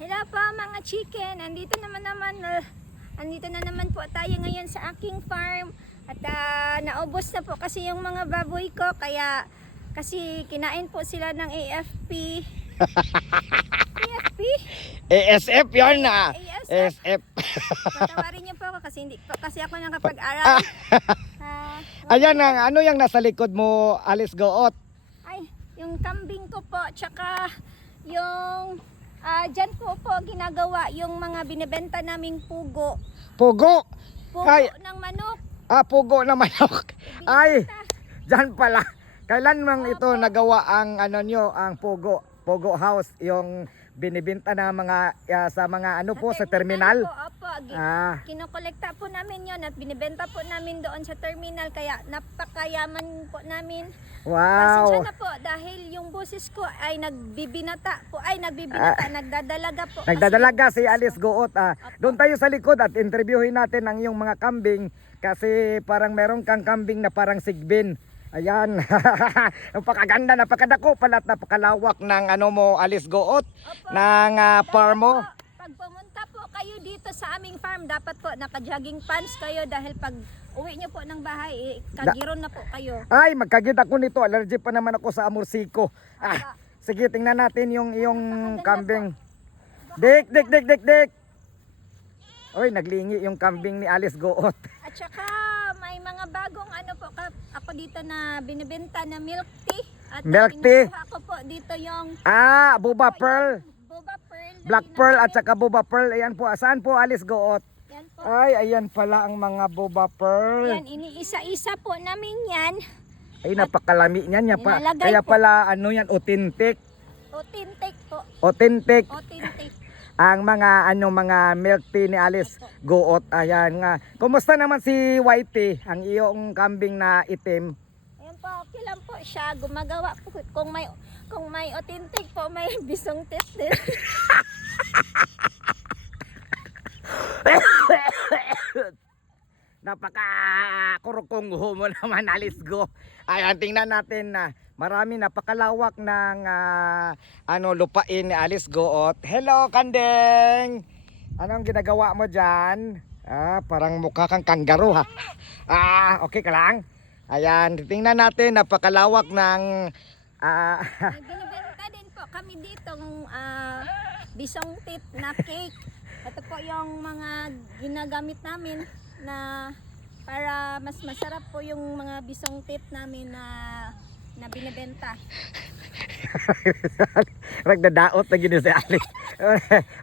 Hello po mga chicken, andito na naman po tayo ngayon sa aking farm. At naubos na po kasi yung mga baboy ko, kaya kasi kinain po sila ng AFP. AFP? ASF yun na. ASF. ASF. Patawarin niyo po ako kasi hindi po kasi ako nakapag-aral. Ayan ang ano yung nasa likod mo, Alice Goot. Ay, yung kambing ko po, tsaka yung dyan po ginagawa yung mga binibenta naming pugo. Pugo. Pugo Ay. ng manok. Pugo na manok. Ay, Binibenta. dyan pala. Kailan mang ito Opo. nagawa ang ano nyo, ang Pugo House, yung binibenta na mga sa mga ano po sa terminal. Po, opo. Kinokolekta po namin yon at binibenta po namin doon sa terminal, kaya napakayaman po namin. Pasensya Wow. na po dahil yung boses ko ay nagbibinata, nagdadalaga po. Nagdadalaga si Alice Goot. Doon tayo sa likod at interviewin natin ang iyong mga kambing kasi parang meron kang kambing na parang sigbin. Ayan. Napakaganda, napakadako pala at napakalawak ng ano mo, Alice Goot, Opo. ng farm mo. Pag pumunta po kayo dito sa aming farm, dapat po naka-jogging pants kayo dahil pag uwi nyo po ng bahay, kagiron na po kayo. Ay, magkagit ako nito. Allergy pa naman ako sa amorsiko. Sige, tingnan natin yung iyong kambing. Dik. Oy, naglingi yung kambing ni Alice Goot. At saka may mga bagong ano po ako dito na binibenta na milk tea. At Milk tea? kinukuha ko po dito yung Boba Pearl. Boba Pearl. na Black Pearl at ginagawa. saka Boba Pearl. Ayan po. Saan po, Alice Goot? Yan po. Ay, ayan pala ang mga Boba Pearl. Yan, iniisa-isa po namin yan. Ay, napakalami niyan. Nilalagay Kaya po. pala, ano yan, authentic. Authentic po. Authentic. Authentic. Ang mga mga milk tea ni Alice Goot. Ayan nga. Kumusta naman si Whitey, ang iyong kambing na itim? Ayan po, okay lang po siya. Gumagawa po. Kung may authentic po, may bisong test din. Napaka-kurukungho mo naman, Alice Go. Ayan, tingnan natin na marami napakalawak ng lupain ni Alice Goot. Hello, Kandeng! Anong ginagawa mo dyan? Parang mukha kang kangaroo ha. Okay ka lang? Ayan, tingnan natin, napakalawak ng Binibenta din po kami dito ng bisong tip na cake. Ito po yung mga ginagamit namin na para mas masarap po yung mga bisong tip namin na binibenta. Nagdadaot na gini si Alice.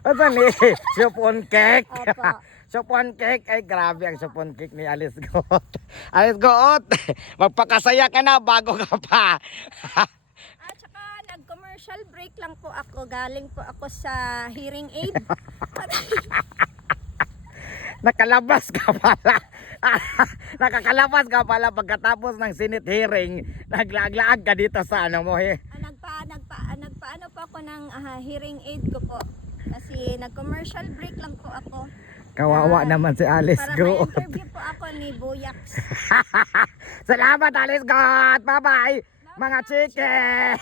Ano ni? Supon cake. Opo. Supon cake. Ay, grabe ang supon cake ni Alice Goot. Alice Goot, magpakasaya ka na bago ka pa. At saka nag-commercial break lang po ako. Galing po ako sa hearing aid. Nakalabas ka pala. Nakakalabas ka pala pagkatapos ng Senate hearing. Naglaglaag ka dito sa ano mo eh. Nagpaano po ako ng hearing aid ko po. Kasi nag-commercial break lang po ako. Kawawa naman si Alice Para Goot. ma-interview po ako ni Buyax. Salamat, Alice Goot. Bye-bye, mga chicken.